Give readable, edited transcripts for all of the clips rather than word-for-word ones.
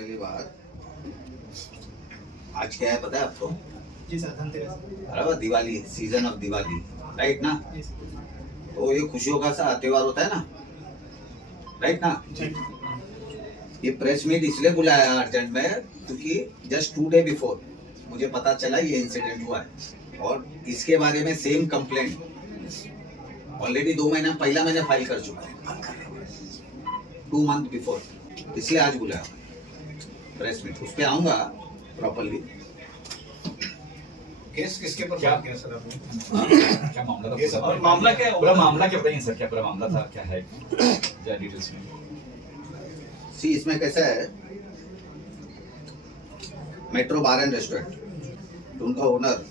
पहली बात, आज क्या है पता है आपको? जी सर, धनतेरस। अरे Diwali, season of Diwali, right ना? जी सर। तो ये खुशियों का सा त्योहार होता है ना, राइट ना? जी। ये प्रेस मीट इसलिए बुलाया अर्जेंट में क्योंकि जस्ट 2 डे बिफोर मुझे पता चला ये इंसिडेंट हुआ है और इसके बारे में सेम कंप्लेंट ऑलरेडी 2 महीना पहला मैंने फाइल कर चुका है, 2 मंथ बिफोर, इसलिए आज बुलाया प्रेस मीट। उस पर आऊंगा प्रॉपरली। केस किसके ऊपर क्या फाइल किया सर आपने? क्या मामला ये था? सब और मामला क्या है? पूरा मामला क्या बताइए सर, क्या पूरा मामला था, क्या है क्या डिटेल्स में? सी इसमें कैसा है, मेट्रो बार एंड रेस्टोरेंट, तो उनका ओनर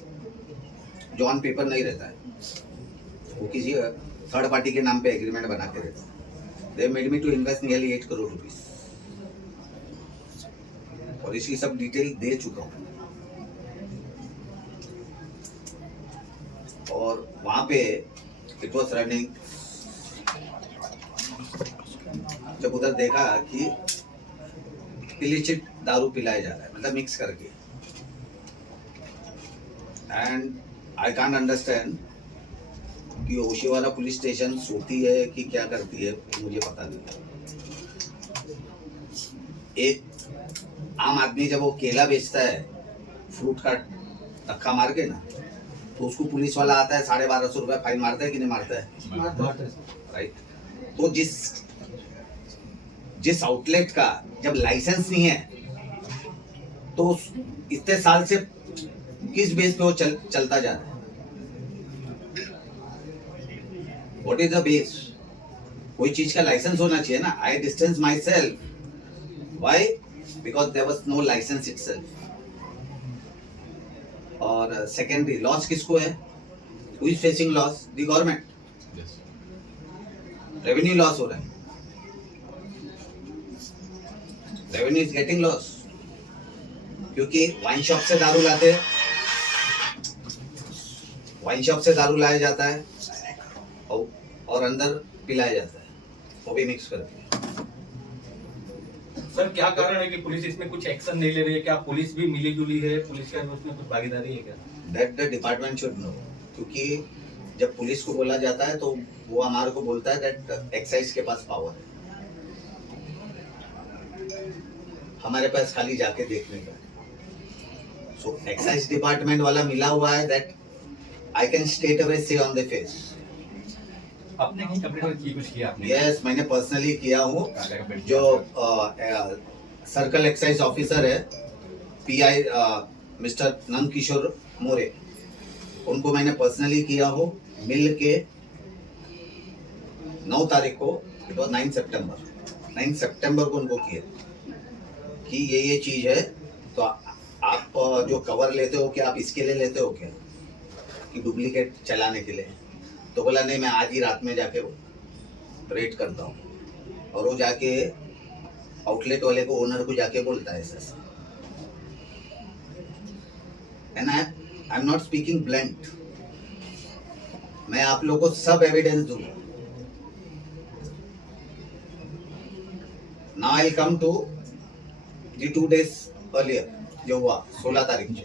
जॉन पेपर नहीं रहता है, वो किसी थर्ड पार्टी के नाम पे एग्रीमेंट बना के रहता है। They made me to invest nearly 8 crore rupees और इसकी सब डिटेल दे चुका हूँ। और वहां पे इट वॉज रनिंग, जब उधर देखा कि इलिसिट दारू पिलाया जा रहा है, मतलब मिक्स करके, एंड आई कांट अंडरस्टैंड कि ओशीवाला पुलिस स्टेशन सोती है कि क्या करती है, मुझे पता नहीं। एक आम आदमी जब वो केला बेचता है फ्रूट का धक्का मार के ना, तो उसको पुलिस वाला आता है 1250 रुपये फाइन मारता है कि नहीं मारता है? राइट। तो जिस आउटलेट का जब लाइसेंस नहीं है तो इतने साल से किस बेस पे वो चलता जा रहा है? What is the base? कोई चीज का लाइसेंस होना चाहिए ना। I distance myself, why? Because there was no licence itself. और सेकेंडरी लॉस किसको है? Who is facing loss? The government. Revenue loss हो रहा है, रेवेन्यू इज गेटिंग लॉस, क्योंकि वाइन शॉप से दारू लाते हैं, वाइन शॉप से दारू लाया जाता है और अंदर पिलाया जाता है, वो भी मिक्स करके। सर क्या कारण है कि पुलिस इसमें कुछ एक्शन नहीं ले रही है? क्या पुलिस भी मिली जुली है? पुलिस का उसमें कुछ भागीदारी है क्या? That the department should know, क्योंकि जब पुलिस को बोला जाता है तो वो हमारे को बोलता है दैट एक्साइज के पास पावर है, हमारे पास खाली जाके देखने का। सो एक्साइज डिपार्टमेंट वाला मिला हुआ है, that I can straight away से ऑन द फेस। आपने कहीं कंप्लेंट की, कुछ किया आपने? यस, मैंने पर्सनली किया हूँ। जो सर्कल एक्साइज ऑफिसर है, पीआई मिस्टर नंद किशोर मोरे, उनको मैंने पर्सनली किया हो, मिल के 9 तारीख को, इट वॉज 9 सितंबर को उनको किया कि ये चीज है, तो आप जो कवर लेते हो क्या आप इसके लिए लेते हो क्या कि डुप्लीकेट चलाने के लिए? तो बोला नहीं, मैं आज ही रात में जाके रेड करता हूँ। और वो जाके आउटलेट वाले को, ओनर को जाके बोलता है ऐसा। And I am not speaking blank, मैं आप लोगों को सब एविडेंस दूंगा। Now I come to the 2 days earlier जो हुआ 16 तारीख को।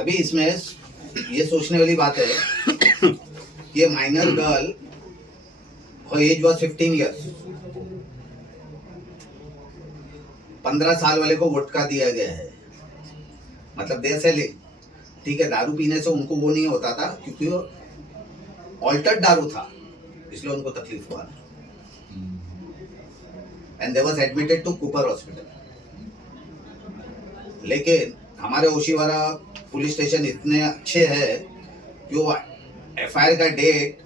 अभी इसमें ये सोचने वाली बात है कि ये minor girl, her age was 15 years, 15 साल वाले को वोटका दिया गया है, मतलब देर से ले। ठीक है, दारू पीने से उनको वो नहीं होता था क्योंकि वो ऑल्टर्ड दारू था, इसलिए उनको तकलीफ हुआ, and they was admitted to Cooper hospital. लेकिन हमारे ओशीवाला पुलिस स्टेशन इतने अच्छे हैं कि वो एफआईआर का डेट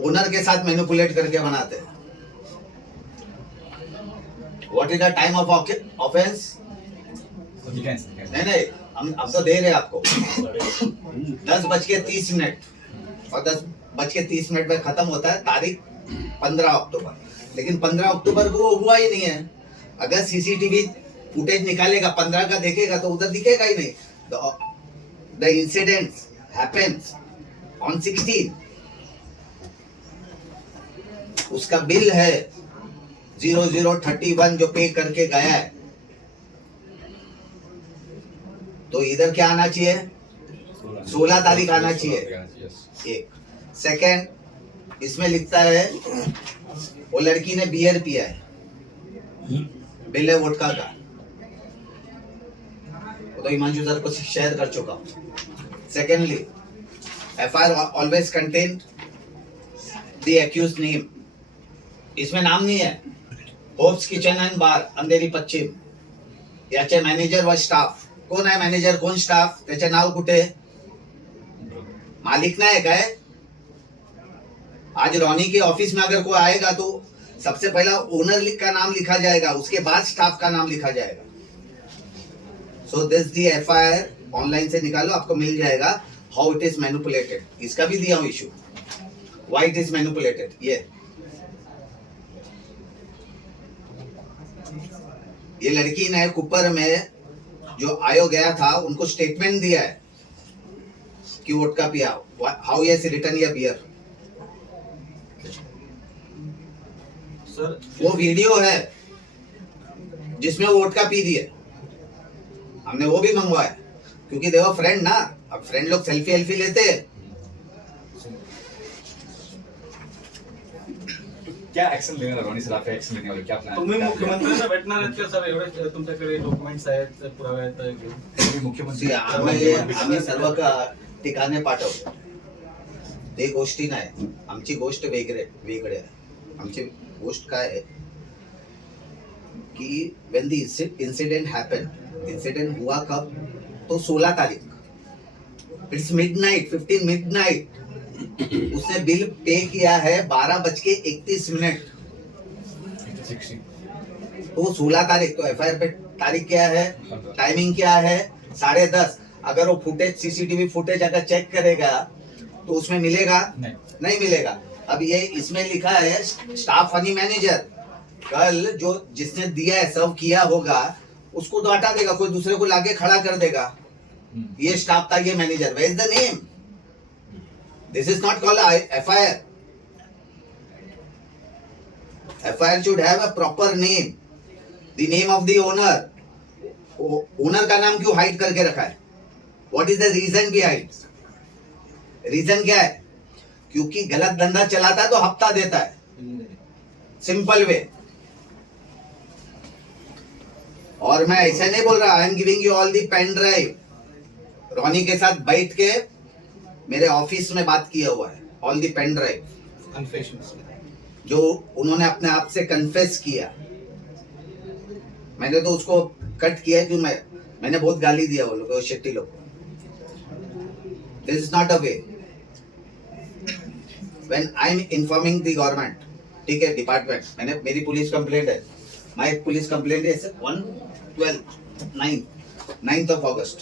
ओनर के साथ मैनिपुलेट करके बनाते हैं। What is the time of offence? नहीं, हम तो दे रहे हैं आपको 10:30 और 10:30 में खत्म होता है, तारीख 15 अक्टूबर। लेकिन 15 अक्टूबर को वो हुआ ही नहीं है। अगर सीसीटीवी फुटेज निकालेगा 15 का देखेगा तो उधर दिखेगा ही नहीं। द इंसिडेंट्स हैपेंस ऑन 16, उसका बिल है 0031 जो पे करके गया है, तो इधर क्या आना चाहिए? 16 तारीख आना चाहिए। एक सेकंड, इसमें लिखता है वो लड़की ने बियर पिया है, बिल है वोडका का, वो तो हिमांशु सर को शेयर कर चुका हूं। Secondly, FIR always contain the accuse name, इसमें नाम नहीं है। Hops kitchen and bar, Andheri पश्चिम, याचे मॅनेजर व स्टाफ, कोण आहे मॅनेजर कोण स्टाफ, त्याचे नाव कुठे? मालिक नाही काय? आज रॉनी के ऑफिस में अगर कोई आएगा तो सबसे पहला ओनर का नाम लिखा जाएगा, उसके बाद स्टाफ का नाम लिखा जाएगा। So this the FIR online से निकालो, आपको मिल जाएगा हाउ इट इज मैनिपुलेटेड। इसका भी दिया हूं issue, why it is manipulated. ये लड़की ने कुपर में जो आयो गया था उनको स्टेटमेंट दिया है कि वोडका पिया, हाउ यस रिटर्न या बियर। सर वो वीडियो है जिसमें वो वोडका पी रही है, हमने वो भी मंगवाया क्योंकि देखो फ्रेंड ना, अब फ्रेंड लोग सेल्फी एल्फी लेते हैं। क्या ऍक्शन लेणार रोनी सर, आपल्या ऍक्शन लेण्यावर क्या प्लॅन? तुम्ही मुख्यमंत्र्यांना भेटणार आहेत का सर? एवढे तुमच्याकडे डॉक्युमेंट्स आहेत, पुरावे आहेत घेऊन? तुम्ही मुख्यमंत्री आम्ही सर्व ठिकाणी पाठवतो, ते गोष्टी नाही। आमची गोष्ट वेगळे आहे। आमची गोष्ट काय आहे की when the incident happen, incident हुआ कब? तो 16 तारीख, इट्स मिडनाइट, 15 मिडनाइट। उसने बिल पे किया है 12:31। तो 16 तारीख, तो FIR पे तारीख क्या है, टाइमिंग क्या है? 10:30। अगर वो फुटेज, CCTV फुटेज अगर चेक करेगा तो उसमें मिलेगा? नहीं मिलेगा। अब ये इसमें लिखा है स्टाफ फनी मैनेजर, कल जो जिसने दिया है, सर्व किया होगा, उसको तो हटा देगा, कोई दूसरे को लाके खड़ा कर देगा। ये स्टाफ था, ये manager, where is the name? This is not called FIR। FIR should have a proper name, the name of the owner। Owner का नाम क्यों हाइड करके रखा है? What is the reason behind? Reason क्या है? क्योंकि गलत धंधा चलाता है तो हफ्ता देता है, सिंपल वे। और मैं ऐसा नहीं बोल रहा, I am giving you all the pen drive, Ronnie के साथ बैठ के मेरे ऑफिस में बात किया हुआ है, all the pen drive confessions. जो उन्होंने अपने आप से कन्फेस किया। मैंने तो उसको कट किया क्यों? मैंने बहुत गाली दिया वो लोग, शेट्टी लोग। This is not a way when I am informing the government, ठीक है, डिपार्टमेंट। मैंने, मेरी पुलिस कंप्लेंट है, माय पुलिस कंप्लेंट है 9th of August।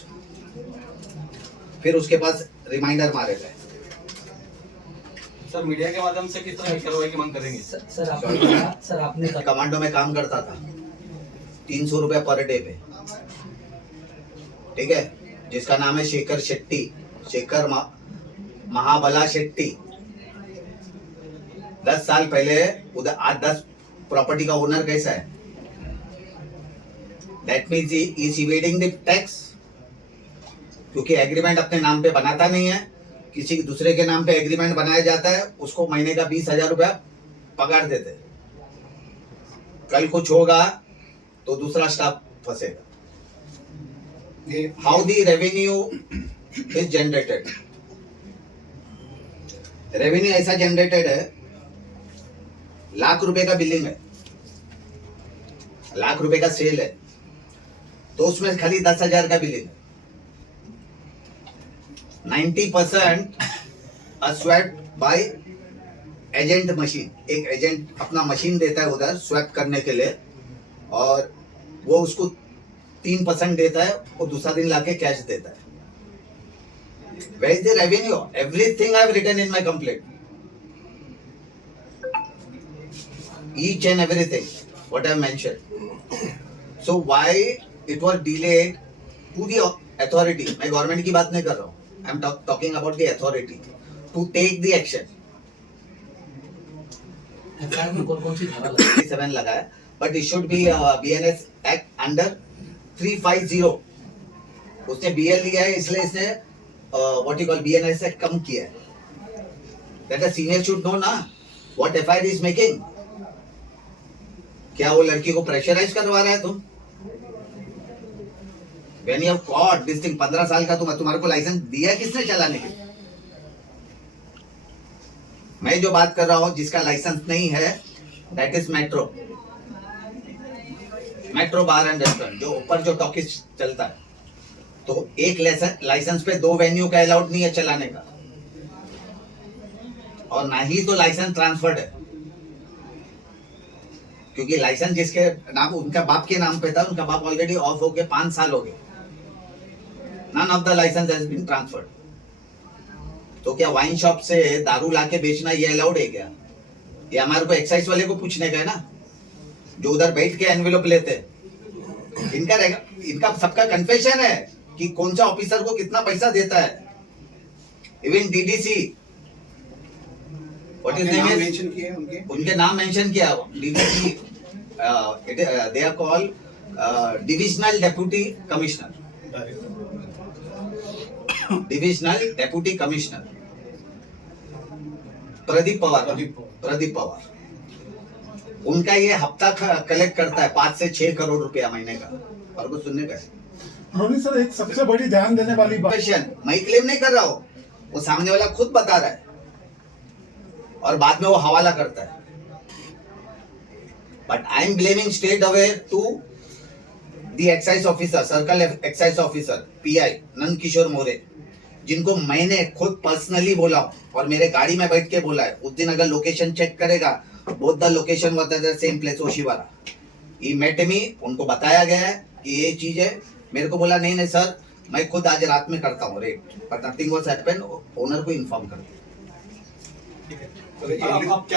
फिर उसके पास रिमाइंडर मारे गए। सर मीडिया के माध्यम से किस तरह की कार्रवाई की मांग करेंगे? सर आपने कमांडो में काम करता था, 300 रुपया पर डे पे, ठीक है, जिसका नाम है शेखर शेट्टी, शेखर महाबला शेट्टी। 10 साल पहले उधर, आज 10 प्रॉपर्टी का ओनर कैसा है? That means is evading the tax, क्योंकि एग्रीमेंट अपने नाम पे बनाता नहीं है, किसी दूसरे के नाम पे एग्रीमेंट बनाया जाता है, उसको महीने का 20,000 रुपया पगार देते। कल कुछ होगा तो दूसरा स्टाफ फंसेगा। How the revenue is generated? Revenue ऐसा जनरेटेड है, ₹1,00,000 का बिलिंग है, ₹1,00,000 का सेल है, तो उसमें खाली 10,000 का बिलिंग है। 90% स्वेप्ट बाय एजेंट मशीन। एक एजेंट अपना मशीन देता है उधर स्वैप करने के लिए, और वो उसको 3% देता है, वो दूसरा दिन लाके कैश देता है। Where is the revenue? Everything I have written in my complaint. Each and everything what I have mentioned. So why it was delayed to the authority? मैं गवर्नमेंट की बात नहीं कर रहा हूँ, I am talking about the authority to take the action. FIR में कौन कौन सी धारा लगी? 7 लगा है, but it should be BNS act under 350। उसने बीएल लिया है, इसलिए इसने what you call BNS act कम किया है। That a senior should know ना व्हाट एफआईआर इज मेकिंग। क्या वो लड़की को प्रेशराइज करवा रहा है तुम? When you have caught this thing, 15 साल का तुम्हारे को लाइसेंस दिया किसने चलाने के? मैं जो बात कर रहा हूं जिसका लाइसेंस नहीं है, that is metro bar and restaurant, जो ऊपर जो टॉकीज चलता है। तो एक लाइसेंस पे 2 वेन्यू का अलाउड नहीं है चलाने का, और ना ही तो लाइसेंस ट्रांसफर्ड है, क्योंकि लाइसेंस जिसके नाम, उनका बाप के नाम पे था, उनका बाप ऑलरेडी ऑफ हो गए, 5 साल हो गए। None of the licence has been transferred. तो क्या वाइन शॉप से दारू लाके बेचना ये अलाउड है क्या? ये हमारे को एक्साइज वाले को पूछने का है ना, जो उधर बैठ के एनवेलप लेते हैं। इनका सबका कन्फेशन है कि कौन सा ऑफिसर को कितना पैसा देता है। Even DDC, what is name, mention किए उनके, उनके नाम मेंशन किया। DDC they are called divisional deputy commissioner, divisional deputy commissioner Pradeep Pawar. उनका ये हफ्ता कलेक्ट करता है 5 से 6 करोड़ रुपया महीने का। और कुछ सुनने का है? रोनी सर, एक सबसे बड़ी ध्यान देने वाली बात, मैं क्लेम नहीं कर रहा हूँ, वो सामने वाला खुद बता रहा है और बाद में वो हवाला करता है। But I am blaming straight away to the excise officer, circle excise officer PI Nand Kishore More, जिनको मैंने खुद पर्सनली बोला और मेरे गाड़ी में बैठ के बोला है। उस दिन अगर लोकेशन चेक करेगा, both the location was the same place, Oshiwara. He met me, उनको बताया गया है कि ये चीज है। मेरे को बोला नहीं सर, मैं खुद आज रात में करता हूँ rate, but nothing was happen. Owner को इन्फॉर्म कर दिया।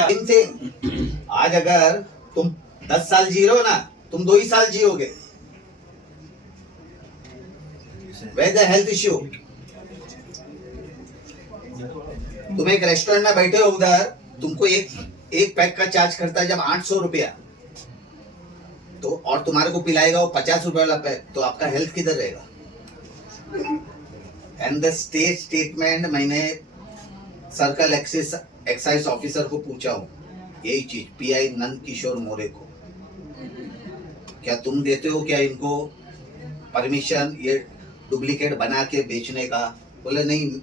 इनसे आज अगर तुम 10 साल जी रहे हो ना, तुम 2 ही साल जियोगे। Where the health issue? तुम एक रेस्टोरेंट में बैठे हो, उधर तुमको एक पैक का चार्ज करता है जब 800 रुपया, तो और तुम्हारे को पिलाएगा वो 50 रुपए वाला पैक, तो आपका हेल्थ किधर रहेगा? एंड द स्टेटमेंट मैंने सर्कल एक्साइज ऑफिसर को पूछा हूँ, यही चीज पीआई नंद किशोर मोरे को, क्या तुम देते हो क्या इनको परमिशन ये डुप्लीकेट बना के बेचने का? बोले नहीं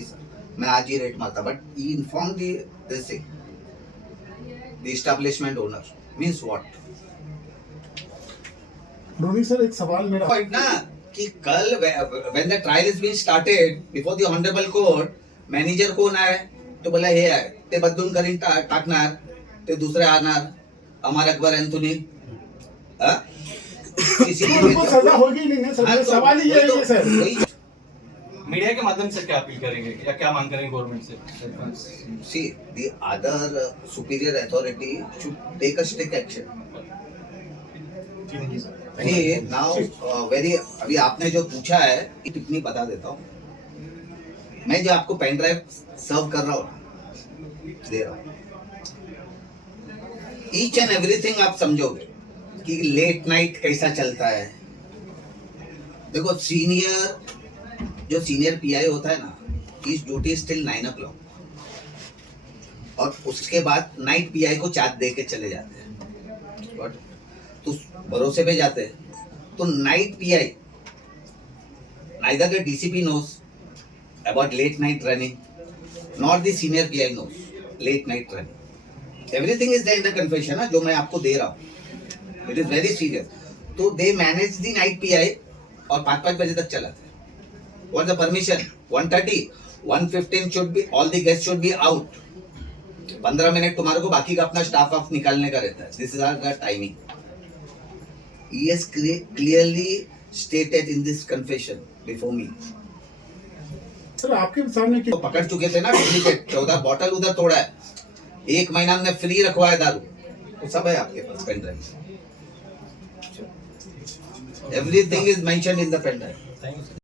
सर, मैं आज ही रेट मारता। But he inform this thing, the establishment owner means what? Ronnie sir, एक सवाल मेरा पॉइंट ना कि कल when the trial is been started before the honourable court, manager कोण आहे? तो बोला हे आहे, ते बदलून करीन टाकणार, ते दुसरे आणणार, अमर अकबर एंथोनी। उनको सजा होगी नहीं है सर, सवाल ही ये है सर। मीडिया के माध्यम से क्या अपील करेंगे या क्या मांग करेंगे गवर्नमेंट से? See, the other superior authority should take a strict action. नहीं, now अभी आपने जो पूछा है, टिप्पणी बता देता हूँ। मैं जो आपको पेन ड्राइव सर्व कर रहा हूँ, दे रहा हूँ, ईच एंड एवरीथिंग आप समझोगे कि लेट नाइट कैसा चलता है। देखो, जो सीनियर पीआई होता है ना, इस ड्यूटी स्टिल 9 o'clock, और उसके बाद नाइट पीआई को चार्ज दे के चले जाते हैं। तो भरोसे पे जाते हैं। तो night pi, neither the DCP knows about late night running, nor the senior PI knows late night running. Everything is there in the confession, जो मैं आपको दे रहा हूँ। It is very serious. तो they manage the night PI और 5-5 बजे तक चलाते हैं। What's the permission? 1:30, 1:15 should be, all the guests should be out. 15 minute तुम्हारे को बाकी का अपना स्टाफ ऑफ निकालने का रहता है। This is our timing. He has clearly stated in this confession before me. Sir, आपके सामने तो पकड़ चुके थे ना डुप्लीकेट, 14 बॉटल उधर तोड़ा है, 1 महीना हमने फ्री रखवाया दारू, तो सब है आपके पास pen drive. Everything is mentioned in the pen drive.